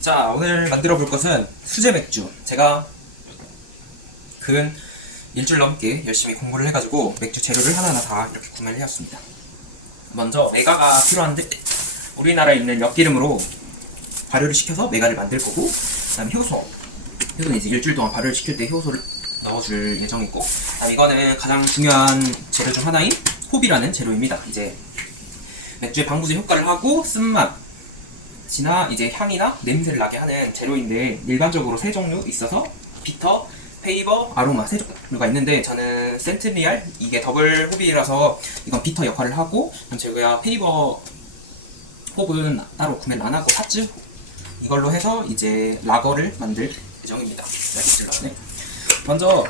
자, 오늘 만들어 볼 것은 수제 맥주. 제가 근 일주일 넘게 열심히 공부를 해가지고 맥주 재료를 하나하나 다 이렇게 구매를 해왔습니다. 먼저 메가가 필요한데, 우리나라에 있는 엿기름으로 발효를 시켜서 메가를 만들 거고, 그 다음에 효소는 이제 일주일 동안 발효를 시킬 때 효소를 넣어줄 예정이고, 그 다음에 이거는 가장 중요한 재료 중 하나인 홉이라는 재료입니다. 이제 맥주의 방부제 효과를 하고 쓴맛이나 이제 향이나 냄새를 나게 하는 재료인데, 일반적으로 세 종류 있어서 비터, 페이버, 아로마 세 종류가 있는데, 저는 센트리알, 이게 더블 홉이라서 이건 비터 역할을 하고, 제가 페이버 홉은 따로 구매를 안 하고 샀죠. 이걸로 해서 이제 라거를 만들 예정입니다. 네. 먼저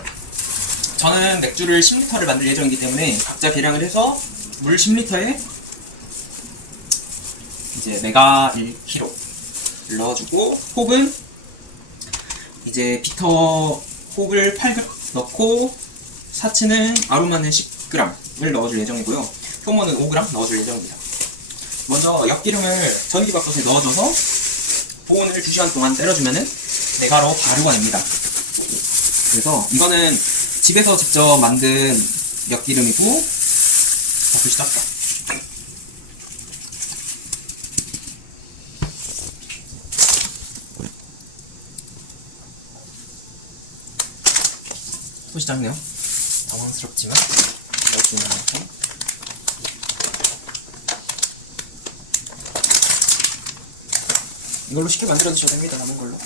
저는 맥주를 10리터를 만들 예정이기 때문에 각자 계량을 해서 물 10리터에 이제 메가 1kg를 넣어주고, 홉은 이제 비터 홉을 8g 넣고, 사치는 아로마는 10g을 넣어줄 예정이고요. 효모는 5g 넣어줄 예정입니다. 먼저 엿기름을 전기밥솥에 넣어줘서 보온을 2시간 동안 때려주면은 메가로 발효가 됩니다. 그래서 이거는 집에서 직접 만든 엿기름이고, 볶으시죠. 솥이 작네요. 당황스럽지만 넣어주면 이렇게. 이걸로 쉽게 만들어 드셔도 됩니다. 남은 걸로.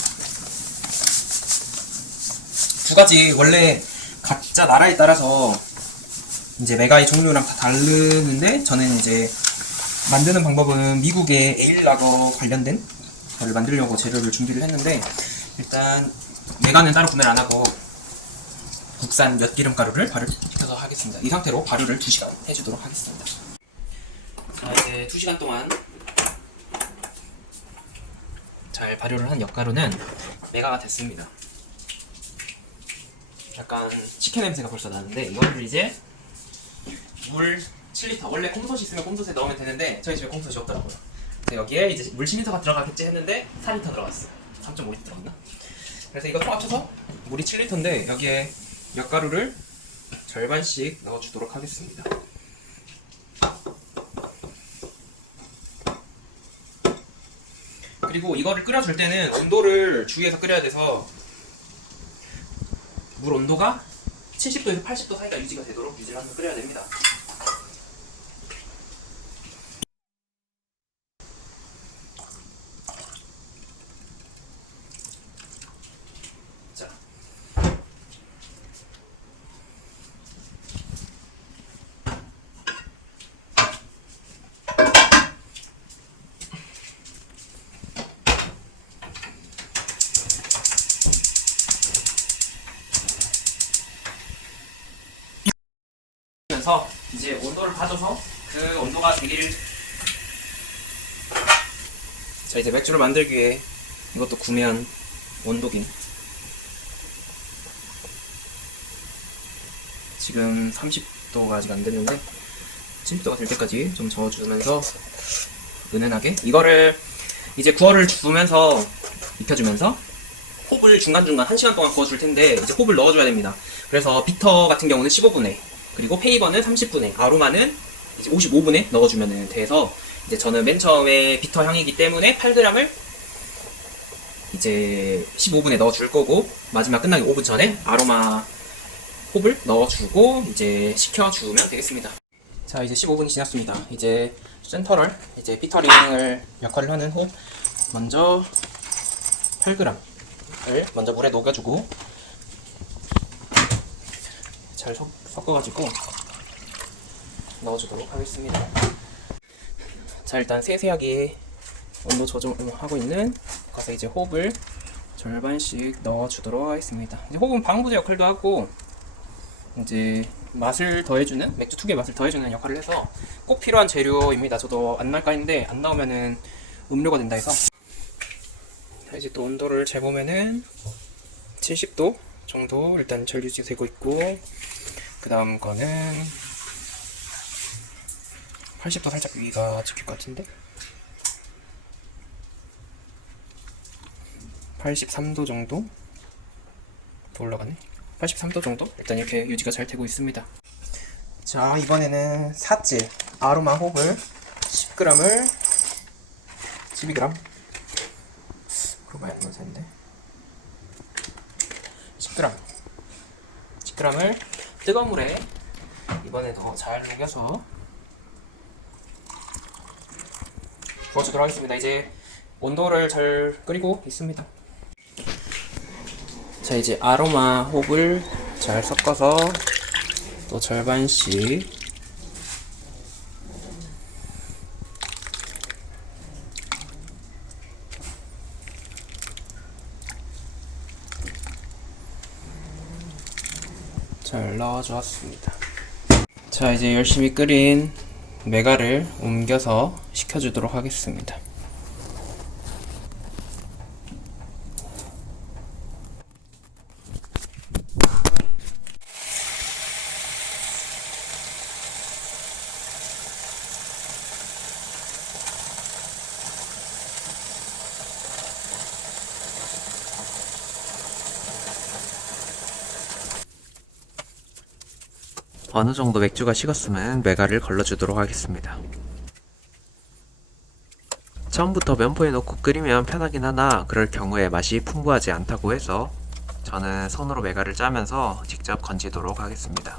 두 가지, 원래 각자 나라에 따라서 이제 메가의 종류랑 다 다르는데, 저는 이제 만드는 방법은 미국의 에일 라거 관련된 거를 만들려고 재료를 준비를 했는데, 일단 메가는 따로 구매를 안 하고 국산 엿기름 가루를 발효시켜서 하겠습니다. 이 상태로 발효를 2시간 해주도록 하겠습니다. 자, 이제 2시간 동안 잘 발효를 한 엿가루는 메가가 됐습니다. 약간 식혜 냄새가 벌써 나는데, 이거를 이제 물 7리터, 원래 콩솥이 있으면 콩솥에 넣으면 되는데 저희 집에 콩솥이 없더라고요. 그래서 여기에 이제 물 10리터가 들어가겠지 했는데 4리터 들어갔어요. 3.5리터 들어갔나? 그래서 이거 총 합쳐서 물이 7리터인데 여기에 엿가루를 절반씩 넣어주도록 하겠습니다. 그리고 이거를 끓여줄 때는 온도를 주의해서 끓여야 돼서, 물 온도가 70도에서 80도 사이가 유지가 되도록 유지하면서 끓여야 됩니다. 자, 그래서 이제 온도를 봐줘서 그 온도가 되기를. 자, 이제 맥주를 만들기 위해 이것도 구매한 원독인, 지금 30도가 아직 안 됐는데 70도가 될 때까지 좀 저어주면서 은은하게 이거를 이제 구워를 주면서 익혀주면서, 홉을 중간중간 1시간 동안 구워줄 텐데 이제 홉을 넣어줘야 됩니다. 그래서 비터 같은 경우는 15분에, 그리고 페이버는 30분에, 아로마는 이제 55분에 넣어주면 돼서, 이제 저는 맨 처음에 비터 향이기 때문에 8g을 이제 15분에 넣어줄 거고, 마지막 끝나기 5분 전에 아로마 홉을 넣어주고 이제 식혀주면 되겠습니다. 자, 이제 15분이 지났습니다. 이제 센터럴, 이제 비터링을 역할을 하는 홉, 먼저 8g을 먼저 물에 녹여주고 잘 섞어가지고 넣어주도록 하겠습니다. 자, 일단 세세하게 온도 조정하고 있는 가서 이제 홉을 절반씩 넣어주도록 하겠습니다. 이제 홉은 방부제 역할도 하고 이제 맛을 더해주는, 맥주 특유의 맛을 더해주는 역할을 해서 꼭 필요한 재료입니다. 저도 안 나올까 했는데 안 나오면은 음료가 된다 해서. 자, 이제 또 온도를 재보면은 70도 정도 일단 잘 유지되고 있고, 그 다음 거는 80도 살짝 위가 찍힐 것 같은데, 83도 정도? 더 올라가네. 83도 정도? 일단 이렇게 유지가 잘 되고 있습니다. 자, 이번에는 삿질 아로마 홉을 10g을 12g? 그거 많이 넣어도 되는데 10g 10g을 뜨거운 물에 이번에 더 잘 녹여서 부어주도록 하겠습니다. 이제 온도를 잘 끓이고 있습니다. 자, 이제 아로마 홉을 잘 섞어서 또 절반씩 잘 넣어주었습니다. 자, 이제 열심히 끓인 메가를 옮겨서 식혀주도록 하겠습니다. 어느 정도 맥주가 식었으면 메가를 걸러주도록 하겠습니다. 처음부터 면포에 넣고 끓이면 편하긴 하나 그럴 경우에 맛이 풍부하지 않다고 해서 저는 손으로 메가를 짜면서 직접 건지도록 하겠습니다.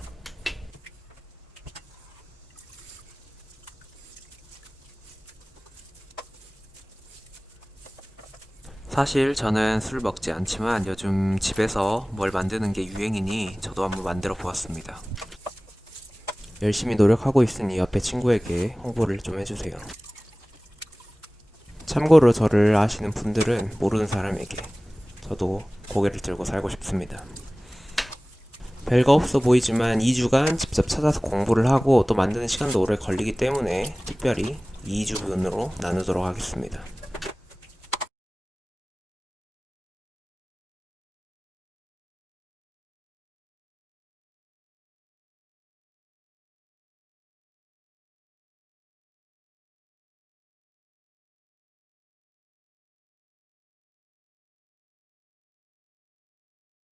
사실 저는 술 먹지 않지만 요즘 집에서 뭘 만드는 게 유행이니 저도 한번 만들어 보았습니다. 열심히 노력하고 있으니 옆에 친구에게 홍보를 좀 해주세요. 참고로 저를 아시는 분들은 모르는 사람에게 저도 고개를 들고 살고 싶습니다. 별거 없어 보이지만 2주간 직접 찾아서 공부를 하고 또 만드는 시간도 오래 걸리기 때문에 특별히 2주분으로 나누도록 하겠습니다.